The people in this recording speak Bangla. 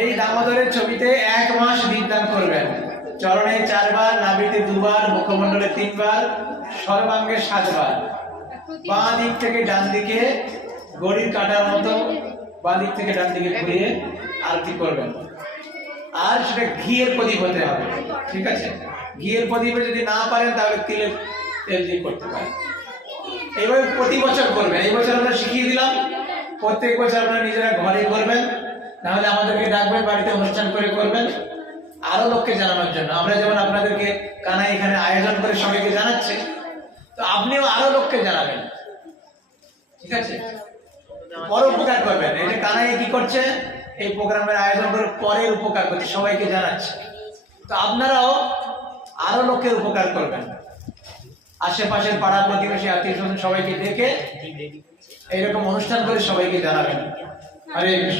এই দামোদরের ছবিতে এক মাস বিদ্যান করবেন। চরণে চারবার, নাভিতে দুবার, মুখমণ্ডলে তিনবার, সর্বাঙ্গে সাতবার। বাঁ দিক থেকে ডান দিকে গড়ির কাটার মতো, বাঁ দিক থেকে ডান দিকে ঘুরিয়ে আরতি করবেন। আর সেটা ঘিয়ের প্রদীপ হতে হবে, ঠিক আছে? ঘিয়ের প্রদীপে যদি না পারেন, তাহলে তিলের তেল দিয়ে করতে পারেন। এইভাবে প্রতি বছর করবেন। এই বছর আমরা শিখিয়ে দিলাম, প্রত্যেক বছর আপনারা নিজেরা ঘরে করবেন। নাহলে আমাদেরকে ডাকবেন, বাড়িতে অনুষ্ঠান করে করবেন। আরও লোককে জানানোর জন্য। আমরা যেমন আপনাদেরকে কানাই এখানে আয়োজন করে সবাইকে জানাচ্ছি, তো আপনিও আরও লোককে জানাবেন। ঠিক আছে? পরে উপকার করবেন। এই যে কানাই কি করছে? এই প্রোগ্রামের আয়োজন করে পরে উপকার করছে, সবাইকে জানাচ্ছে। তো আপনারাও আরও লোকের উপকার করবেন। আশেপাশের পাড়া প্রতিবেশী আত্মীয় স্বজন সবাইকে ডেকে এইরকম অনুষ্ঠান করে সবাইকে জানাবেন। Parabéns.